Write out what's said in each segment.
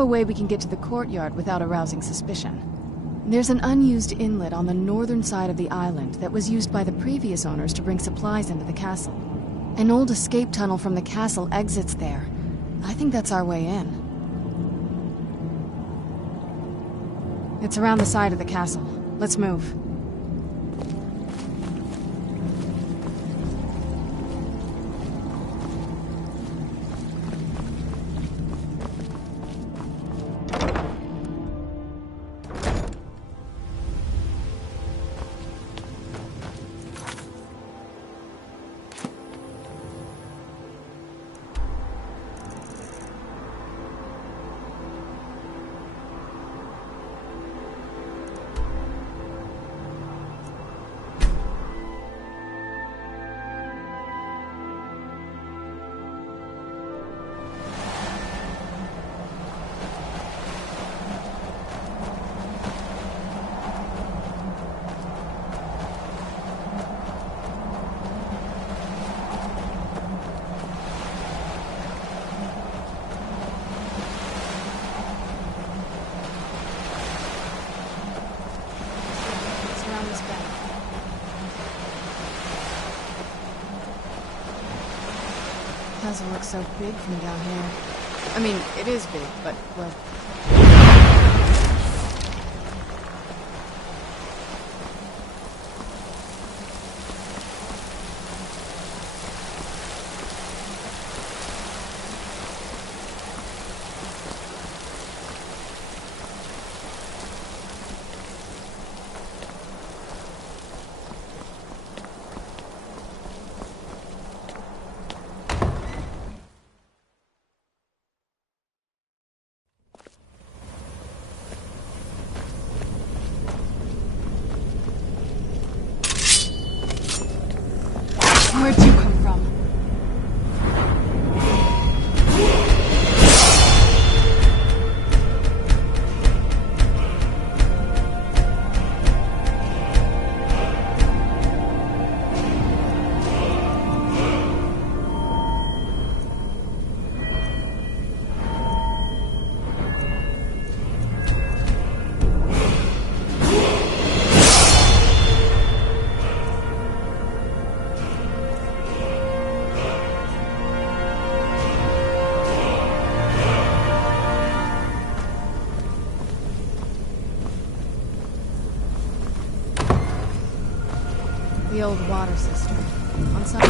a way we can get to the courtyard without arousing suspicion. There's an unused inlet on the northern side of the island that was used by the previous owners to bring supplies into the castle. An old escape tunnel from the castle exits there. I think that's our way in. It's around the side of the castle. Let's move. It doesn't look so big from down here. I mean, it is big, but, well... Where'd you come from? The old water system. On some...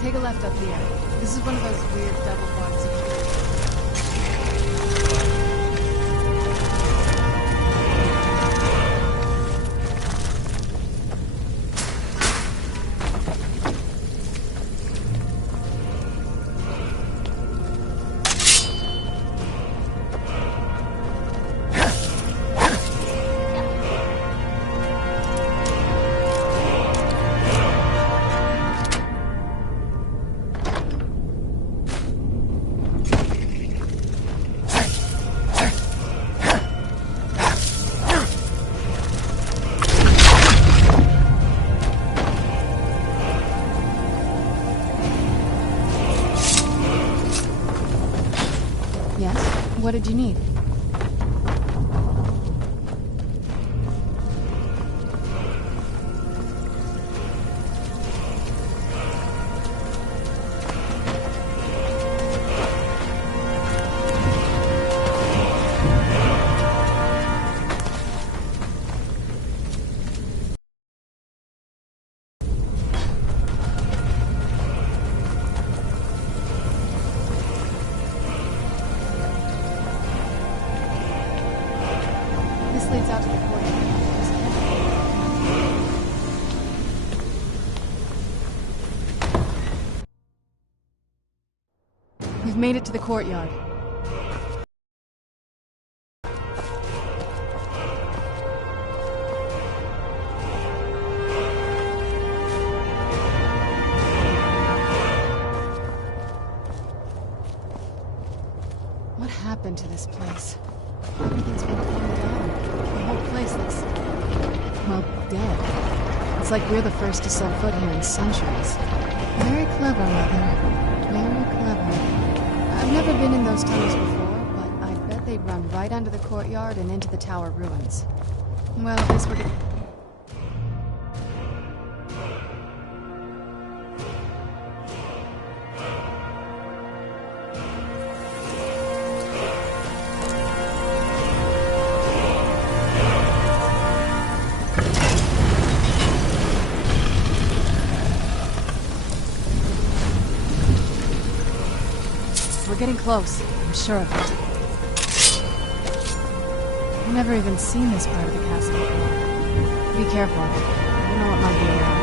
Take a left up here. This is one of those weird double bonds. What did you need? Leads out to the courtyard. We've made it to the courtyard. happened to this place? Everything's been torn down. The whole place looks, well, dead. It's like we're the first to set foot here in centuries. Very clever, Mother. Very clever. I've never been in those tunnels before, but I bet they'd run right under the courtyard and into the tower ruins. Well, at least we're getting... We're getting close. I'm sure of it. I've never even seen this part of the castle before. Be careful. I don't know what might be around.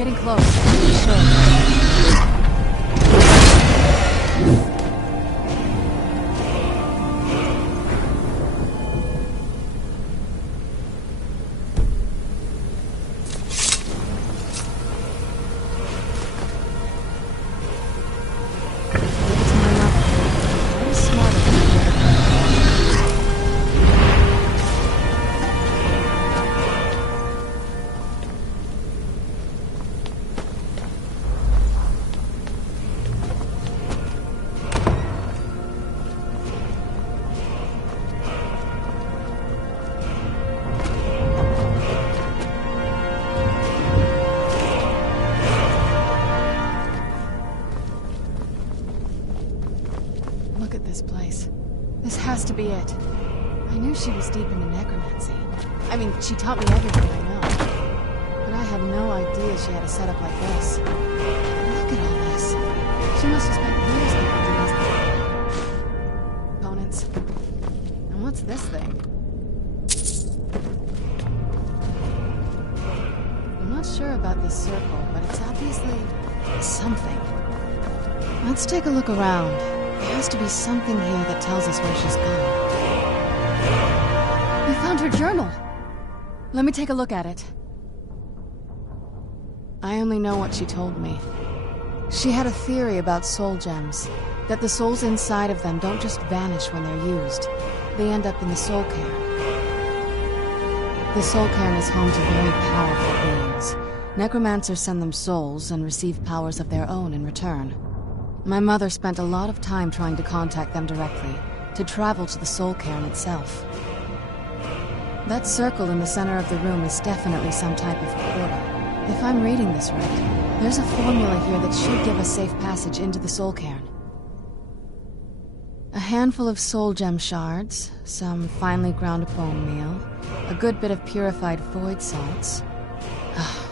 getting close. Sure. Look at this place. This has to be it. I knew she was deep into necromancy. I mean, she taught me everything I know. But I had no idea she had a setup like this. Look at all this. She must have spent years building these components. And what's this thing? I'm not sure about this circle, but it's obviously something. Let's take a look around. There has to be something here that tells us where she's gone. We found her journal! Let me take a look at it. I only know what she told me. She had a theory about soul gems, that the souls inside of them don't just vanish when they're used. They end up in the soul cairn. The soul cairn is home to very powerful beings. Necromancers send them souls and receive powers of their own in return. My mother spent a lot of time trying to contact them directly, to travel to the soul cairn itself. That circle in the center of the room is definitely some type of portal. If I'm reading this right, there's a formula here that should give us safe passage into the soul cairn. A handful of soul gem shards, some finely ground bone meal, a good bit of purified void salts. Ah,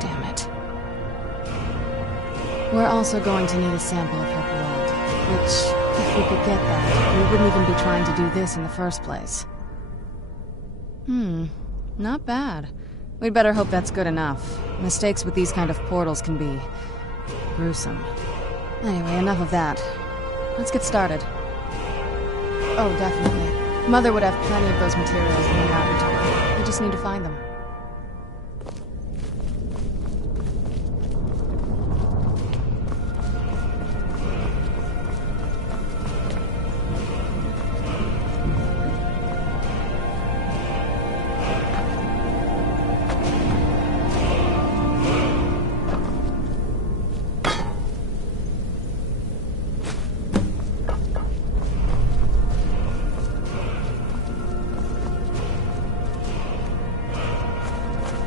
damn it. We're also going to need a sample of her blood, which, if we could get that, we wouldn't even be trying to do this in the first place. Not bad. We'd better hope that's good enough. Mistakes with these kind of portals can be gruesome. Anyway, enough of that. Let's get started. Oh, definitely. Mother would have plenty of those materials in her laboratory. We just need to find them.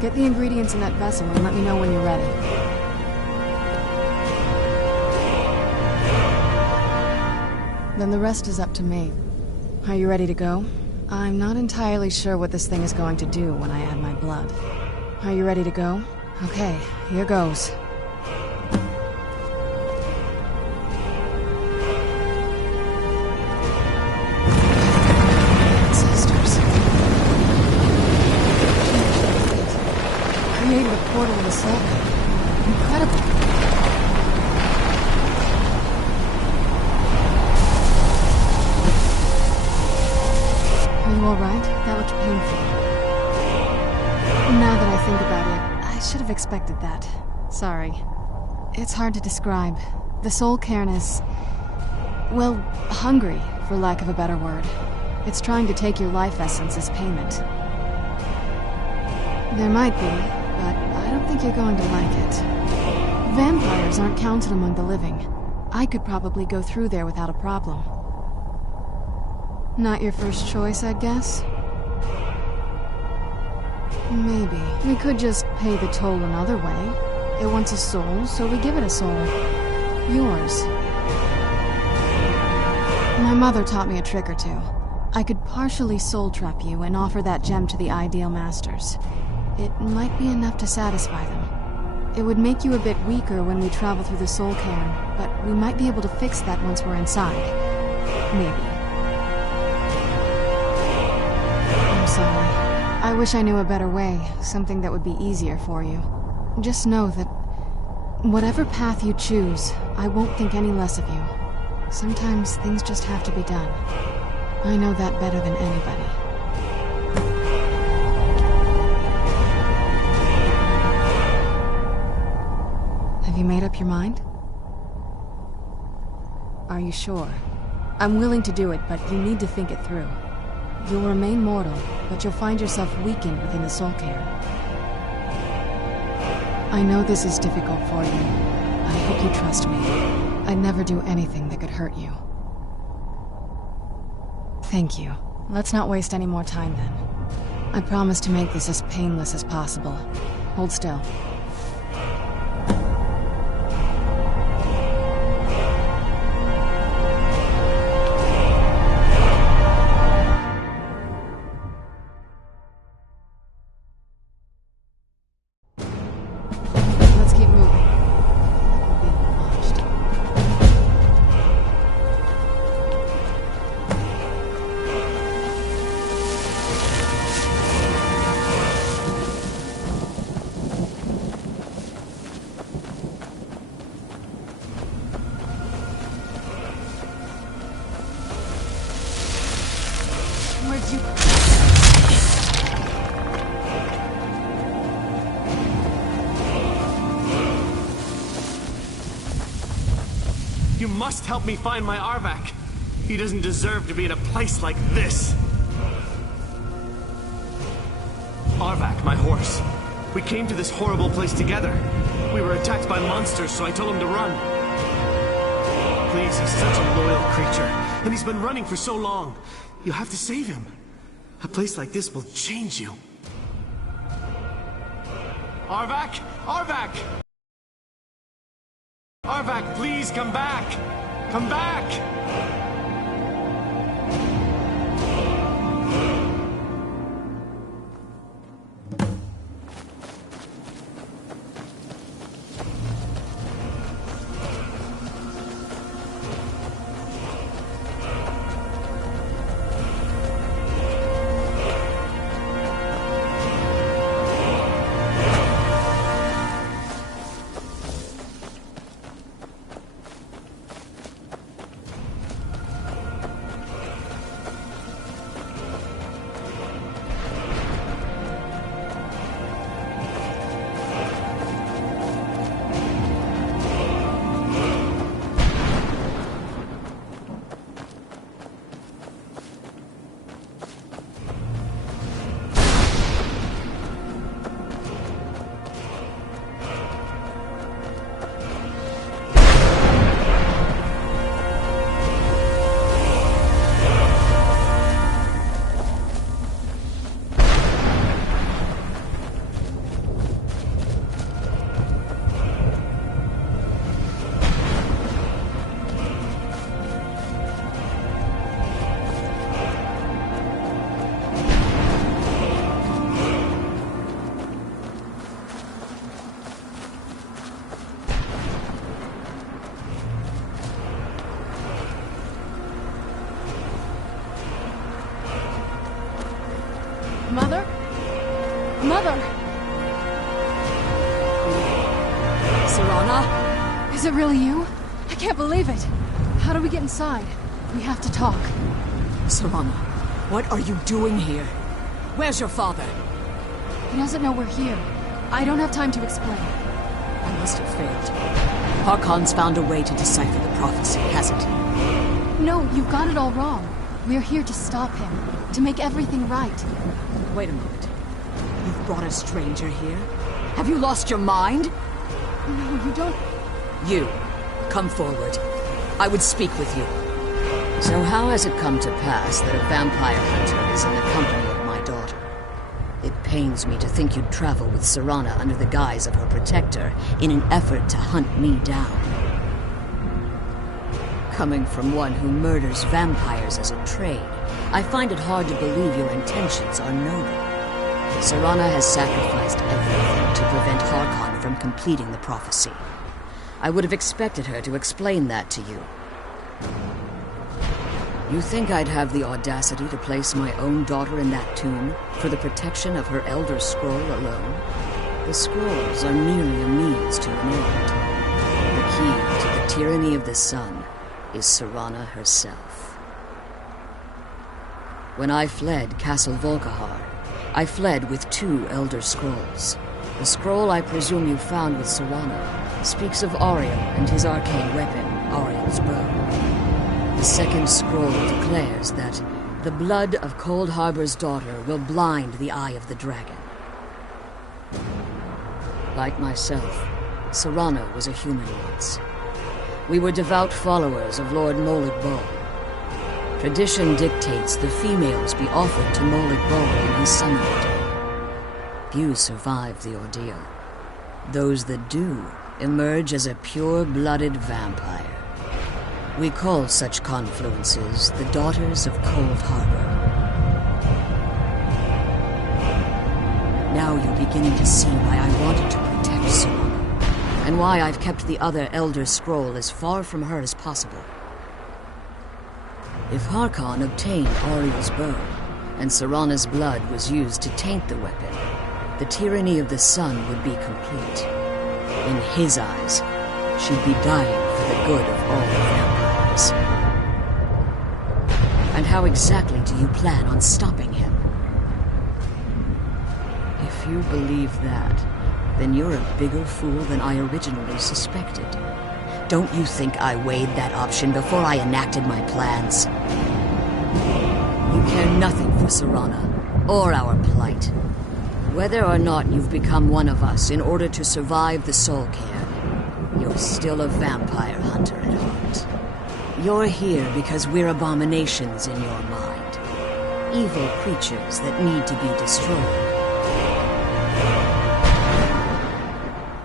Get the ingredients in that vessel and let me know when you're ready. Then the rest is up to me. Are you ready to go? I'm not entirely sure what this thing is going to do when I add my blood. Are you ready to go? Okay, here goes. Created a portal in the soul. Incredible. Are you alright? That looked painful. Now that I think about it, I should have expected that. Sorry. It's hard to describe. The soul cairn is, well, hungry, for lack of a better word. It's trying to take your life essence as payment. There might be, but I don't think you're going to like it. Vampires aren't counted among the living. I could probably go through there without a problem. Not your first choice, I'd guess? Maybe. We could just pay the toll another way. It wants a soul, so we give it a soul. Yours. My mother taught me a trick or two. I could partially soul trap you and offer that gem to the ideal masters. It might be enough to satisfy them. It would make you a bit weaker when we travel through the soul cairn, but we might be able to fix that once we're inside. Maybe. I'm sorry. I wish I knew a better way, something that would be easier for you. Just know that Whatever path you choose, I won't think any less of you. Sometimes things just have to be done. I know that better than anybody. Have you made up your mind? Are you sure? I'm willing to do it, but you need to think it through. You'll remain mortal, but you'll find yourself weakened within the Soul Care. I know this is difficult for you. I hope you trust me. I'd never do anything that could hurt you. Thank you. Let's not waste any more time then. I promise to make this as painless as possible. Hold still. Let's keep moving. We're being watched. Where'd you... You must help me find my Arvak. He doesn't deserve to be in a place like this. Arvak, my horse. We came to this horrible place together. We were attacked by monsters, so I told him to run. Please, he's such a loyal creature, and he's been running for so long. You have to save him. A place like this will change you. Arvak! Arvak! Arvak, please come back! Come back! Mother? Mother! Serana? Is it really you? I can't believe it. How do we get inside? We have to talk. Serana, what are you doing here? Where's your father? He doesn't know we're here. I don't have time to explain. I must have failed. Harkon's found a way to decipher the prophecy, hasn't he? No, you've got it all wrong. We're here to stop him, to make everything right. Wait a moment. You've brought a stranger here? Have you lost your mind? No, you don't... You, come forward. I would speak with you. So how has it come to pass that a vampire hunter is in the company of my daughter? It pains me to think you'd travel with Serana under the guise of her protector in an effort to hunt me down. Coming from one who murders vampires as a trade, I find it hard to believe your intentions are noble. Serana has sacrificed everything to prevent Harkon from completing the prophecy. I would have expected her to explain that to you. You think I'd have the audacity to place my own daughter in that tomb for the protection of her Elder Scroll alone? The scrolls are merely a means to an end. to the tyranny of the sun is Serana herself. When I fled Castle Volkihar, I fled with 2 Elder Scrolls. The scroll I presume you found with Serana speaks of Ariel and his arcane weapon, Ariel's bow. The second scroll declares that the blood of Cold Harbor's daughter will blind the eye of the dragon. Like myself, Serana was a human once. We were devout followers of Lord Molig Bol. Tradition dictates the females be offered to Molig Bol in his summoning day. Few survive the ordeal. Those that do emerge as a pure-blooded vampire. We call such confluences the Daughters of Cold Harbor. Now you're beginning to see why I wanted to protect Serana, and why I've kept the other Elder Scroll as far from her as possible. If Harkon obtained Ariel's bow, and Serana's blood was used to taint the weapon, the tyranny of the sun would be complete. In his eyes, she'd be dying for the good of all vampires. And how exactly do you plan on stopping him? If you believe that, then you're a bigger fool than I originally suspected. Don't you think I weighed that option before I enacted my plans? You care nothing for Serana, or our plight. Whether or not you've become one of us in order to survive the Soul Care, you're still a vampire hunter at heart. You're here because we're abominations in your mind. Evil creatures that need to be destroyed.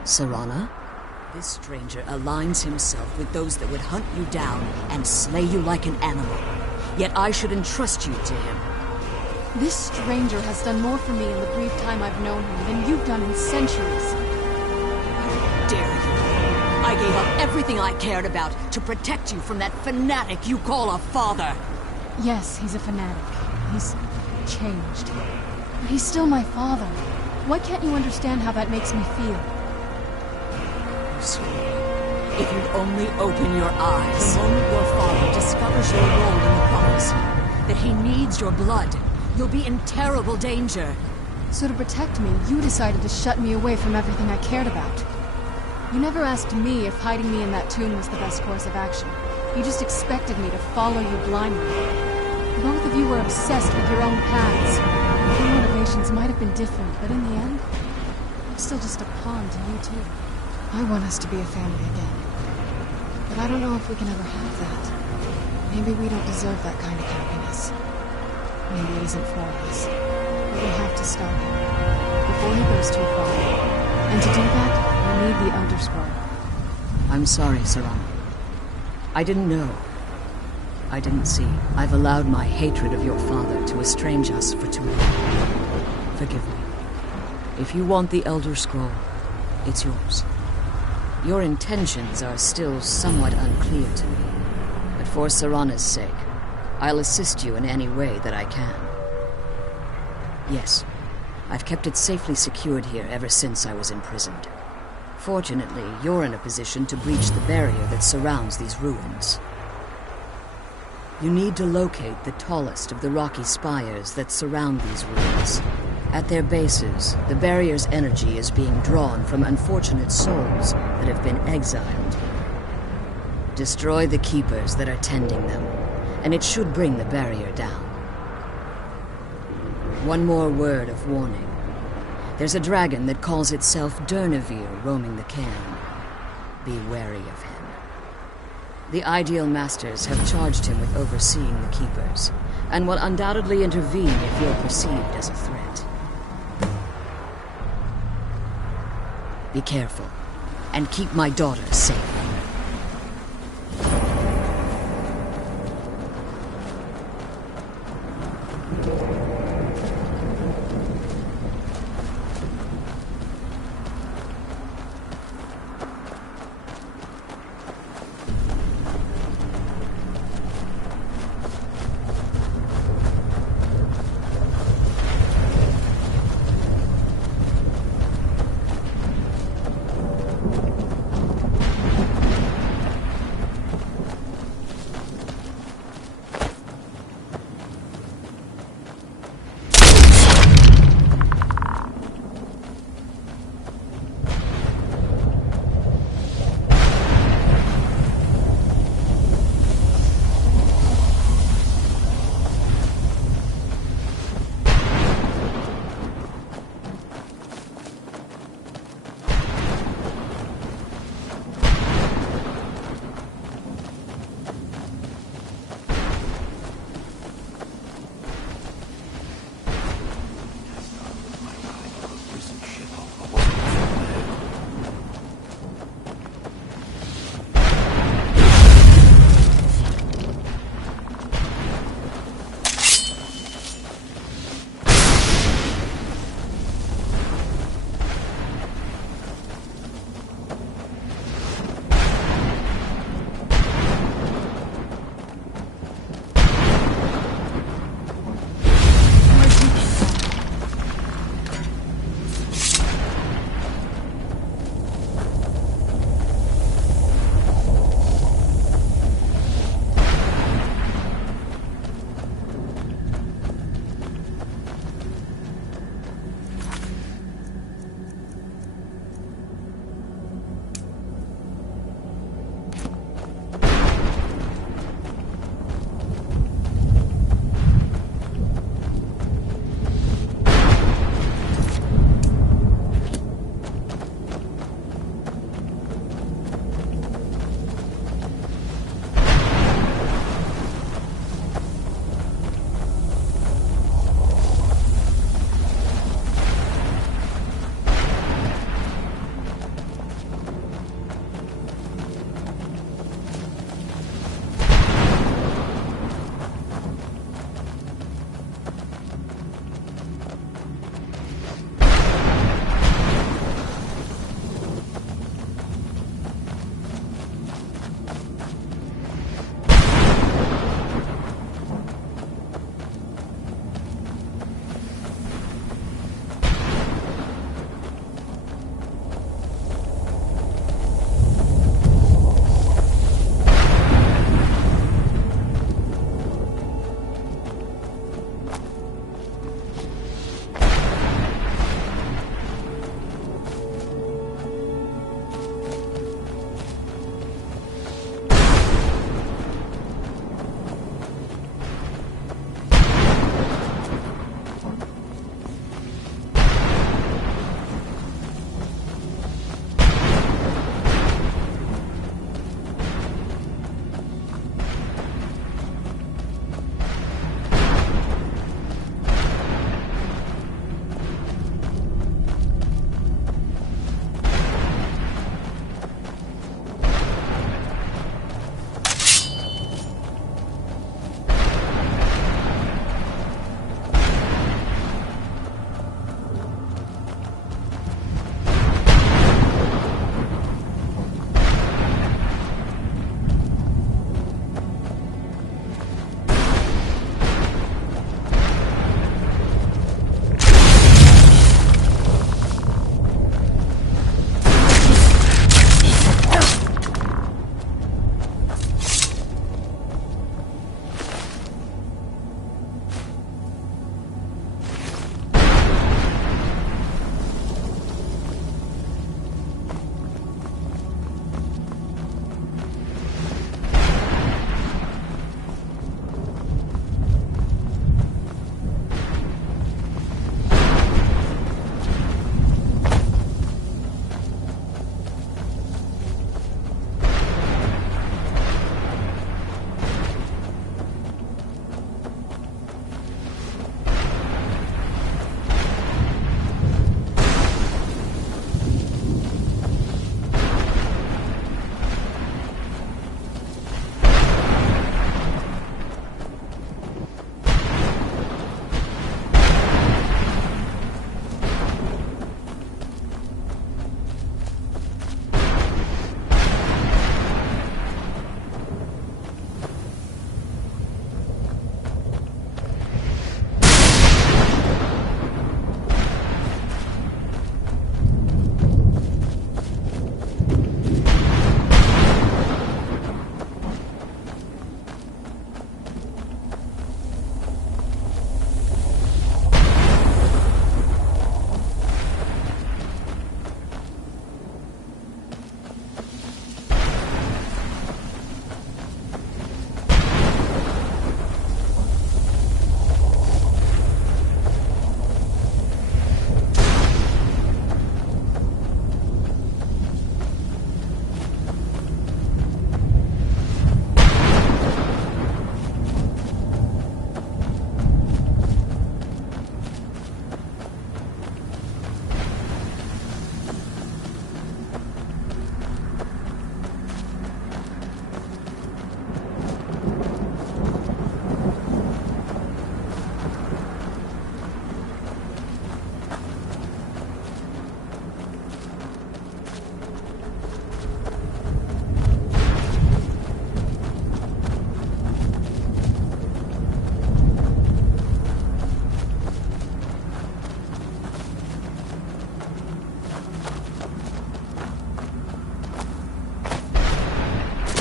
Serana? This stranger aligns himself with those that would hunt you down and slay you like an animal. Yet I should entrust you to him. This stranger has done more for me in the brief time I've known him than you've done in centuries. How dare you! I gave up everything I cared about to protect you from that fanatic you call a father! Yes, he's a fanatic. He's changed. But he's still my father. Why can't you understand how that makes me feel? If you'd only open your eyes. The moment your father discovers your role in the prophecy, that he needs your blood, you'll be in terrible danger. So to protect me, you decided to shut me away from everything I cared about. You never asked me if hiding me in that tomb was the best course of action. You just expected me to follow you blindly. Both of you were obsessed with your own paths. Your motivations might have been different, but in the end, I'm still just a pawn to you too. I want us to be a family again. But I don't know if we can ever have that. Maybe we don't deserve that kind of happiness. Maybe it isn't for us. But we have to stop him before he goes too far. And to do that, we need the Elder Scroll. I'm sorry, Serana. I didn't know. I didn't see. I've allowed my hatred of your father to estrange us for too long. Forgive me. If you want the Elder Scroll, it's yours. Your intentions are still somewhat unclear to me, but for Serana's sake, I'll assist you in any way that I can. Yes, I've kept it safely secured here ever since I was imprisoned. Fortunately, you're in a position to breach the barrier that surrounds these ruins. You need to locate the tallest of the rocky spires that surround these ruins. At their bases, the barrier's energy is being drawn from unfortunate souls that have been exiled. Destroy the keepers that are tending them, and it should bring the barrier down. One more word of warning. There's a dragon that calls itself Durnevere roaming the cairn. Be wary of him. The Ideal Masters have charged him with overseeing the keepers, and will undoubtedly intervene if you're perceived as a threat. Be careful, and keep my daughter safe.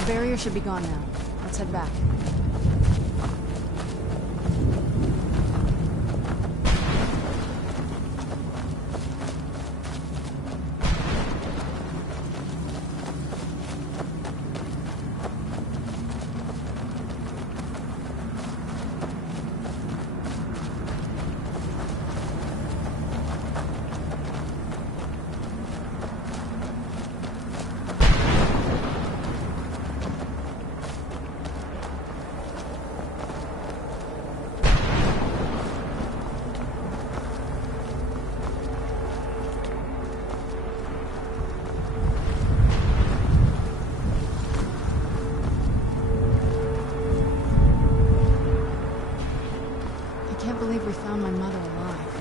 The barrier should be gone now. Let's head back. I can't believe we found my mother alive.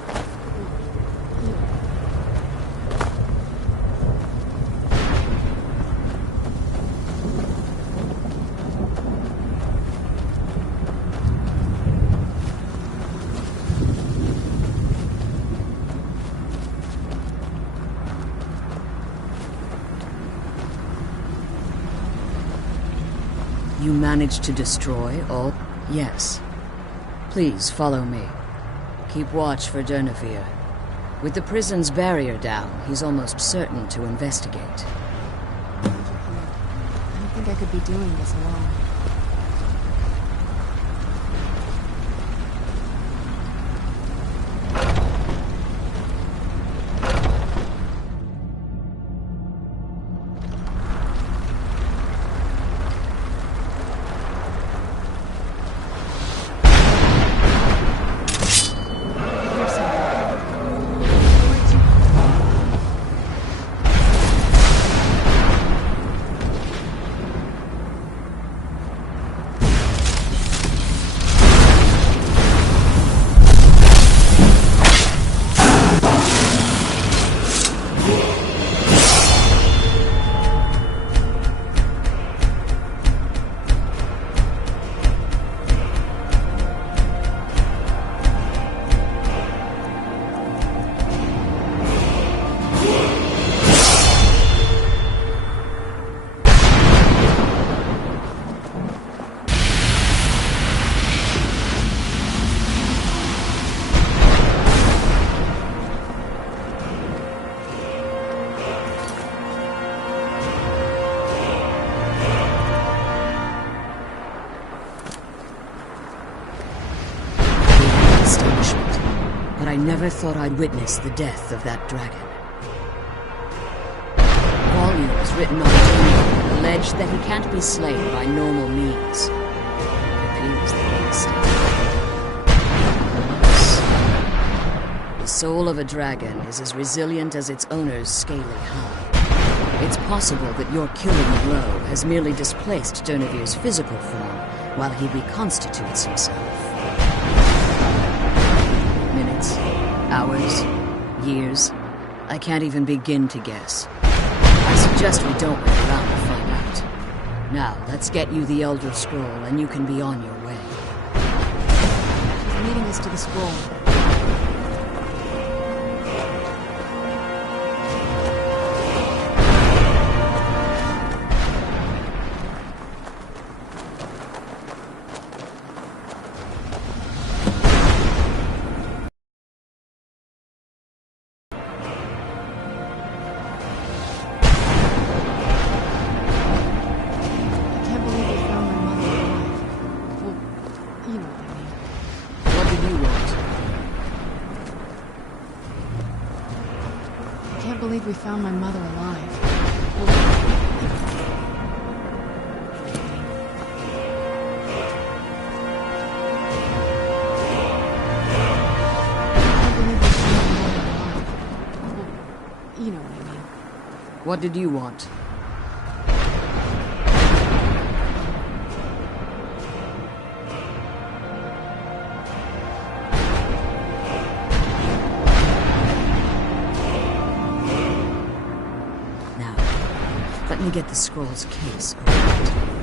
You managed to destroy all? Yes. Please follow me. Keep watch for Durnevere. With the prison's barrier down, he's almost certain to investigate. I don't think I could be doing this alone. But I never thought I'd witness the death of that dragon. Volumes written on it allege that he can't be slain by normal means. It appears that the soul of a dragon is as resilient as its owner's scaly hide. It's possible that your killing blow has merely displaced Durnevere's physical form while he reconstitutes himself. Minutes, hours, years. I can't even begin to guess. I suggest we don't wait around to find out. Now, let's get you the Elder Scroll and you can be on your way. She's leading us to the scroll. I can't believe we found my mother alive. You know what I mean. What did you want? Let me get the scroll's case opened.